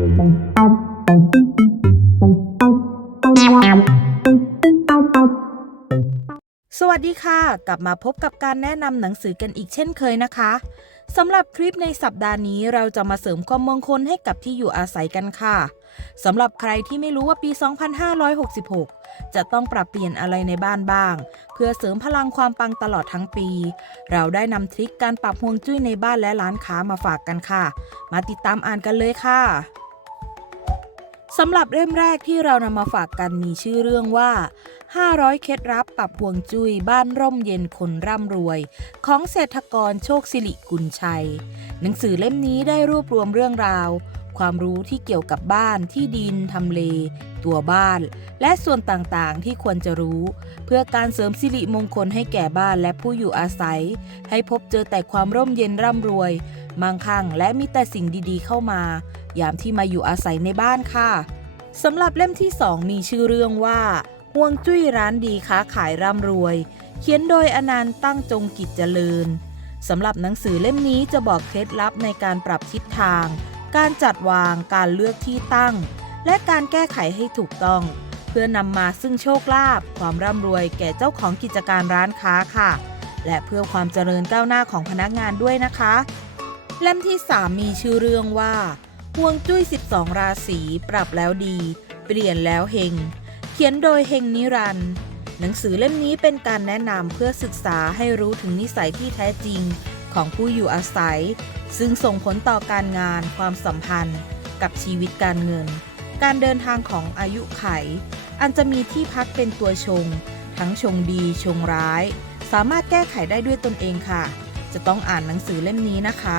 สวัสดีค่ะ กลับมาพบกับการแนะนำหนังสือกันอีกเช่นเคยนะคะสำหรับคลิปในสัปดาห์นี้เราจะมาเสริมความมงคลให้กับที่อยู่อาศัยกันค่ะสำหรับใครที่ไม่รู้ว่าปี 2566 จะต้องปรับเปลี่ยนอะไรในบ้านบ้าง เพื่อเสริมพลังความปังตลอดทั้งปี เราได้นำทริคการปรับฮวงจุ้ยในบ้านและร้านค้ามาฝากกันค่ะ มาติดตามอ่านกันเลยค่ะ สำหรับเล่มแรกที่เรานำมาฝากกันมีชื่อเรื่องว่า 500 เคล็ดลับปรับฮวงจุ้ยบ้านร่มเย็นคนร่ำรวย ของเศรษฐกรโชคสิริกุลชัย หนังสือเล่มนี้ได้รวบรวมเรื่องราว ความรู้ที่เกี่ยวกับบ้านที่ดินทำเล ตัวบ้าน และส่วนต่างๆที่ควรจะรู้ เพื่อการเสริมสิริมงคลให้แก่บ้านและผู้อยู่อาศัย ให้พบเจอแต่ความร่มเย็นร่ำรวย มั่งคั่ง และมีแต่สิ่งดีๆเข้ามา ยามที่มาอยู่อาศัยในบ้านค่ะสำหรับเล่มที่2มีชื่อเรื่องว่าห่วงจุ้ยร้านดีค้าขายร่ำรวย เขียนโดยอนันต์ตั้งจงกิจเจริญสำหรับหนังสือเล่มนี้จะบอกเคล็ดลับในการปรับทิศทาง การจัดวางการเลือกที่ตั้ง และการแก้ไขให้ถูกต้อง เพื่อนำมาซึ่งโชคลาภความร่ำรวยแก่เจ้าของกิจการร้านค้าค่ะ และเพื่อความเจริญก้าวหน้าของพนักงานด้วยนะคะ เล่มที่ 3 มีชื่อเรื่องว่าห่วงจุ้ย 12 ราศีปรับแล้วดี เปลี่ยนแล้วเฮง เขียนโดยเฮงนิรันด์หนังสือเล่มนี้เป็นการแนะนำเพื่อศึกษาให้รู้ถึงนิสัยที่แท้จริงของผู้อยู่อาศัย ซึ่งส่งผลต่อการงานความสัมพันธ์ กับชีวิตการเงิน การเดินทางของอายุไข อันจะมีที่พักเป็นตัวชง ทั้งชงดีชงร้าย สามารถแก้ไขได้ด้วยตนเองค่ะ จะต้องอ่านหนังสือเล่มนี้นะคะ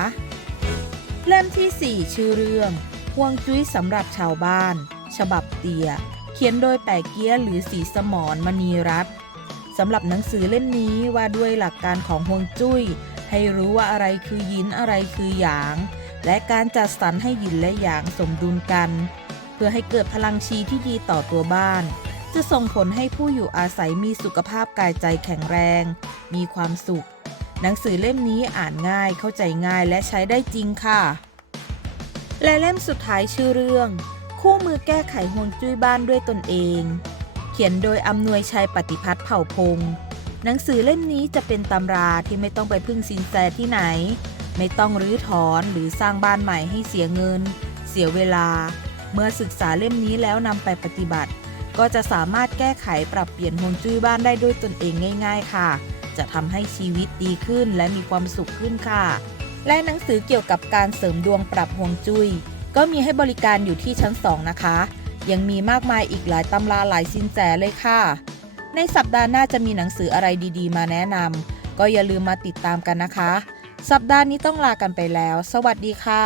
เล่มที่ 4 ชื่อเรื่องห่วงจุ้ยสำหรับชาวบ้าน ฉบับเตีย เขียนโดยแปะเกี้ยหรือสีสมรมณีรัตน์สำหรับหนังสือเล่มนี้ว่าด้วยหลักการของห่วงจุ้ย ให้รู้ว่าอะไรคือยินอะไรคือหยาง และการจัดสรรให้ยินและหยางสมดุลกัน เพื่อให้เกิดพลังชีที่ดีต่อตัวบ้าน จะส่งผลให้ผู้อยู่อาศัยมีสุขภาพกายใจแข็งแรง มีความสุข หนังสือเล่มนี้อ่านง่ายเข้าใจง่ายและใช้ได้จริงค่ะ และเล่มสุดท้ายชื่อเรื่อง คู่มือแก้ไขห่วงจุ้ยบ้านด้วยตนเอง เขียนโดยอำนวยชัยปฏิพัฒน์เผ่าพงศ์หนังสือเล่มนี้จะเป็นตำราที่ไม่ต้องไปพึ่งสินแสที่ไหน ไม่ต้องรื้อถอนหรือสร้างบ้านใหม่ให้เสียเงิน เสียเวลา เมื่อศึกษาเล่มนี้แล้วนำไปปฏิบัติ ก็จะสามารถแก้ไขปรับเปลี่ยนห่วงจุ้ยบ้านได้ด้วยตนเองง่าย ๆ ค่ะ จะทำให้ชีวิตดีขึ้นและมีความสุขขึ้นค่ะ และหนังสือเกี่ยวกับการเสริมดวงปรับห่วงจุย้ยก็มีให้บริการอยู่ที่ชั้น 2 นะคะ ยังมีมากมายอีกหลายตำราหลายสินแสเลยค่ะ ในสัปดาห์หน้าจะมีหนังสืออะไรดีๆ มาแนะนำก็อย่าลืมมาติดตามกันนะคะ สัปดาห์นี้ต้องลากันไปแล้ว สวัสดีค่ะ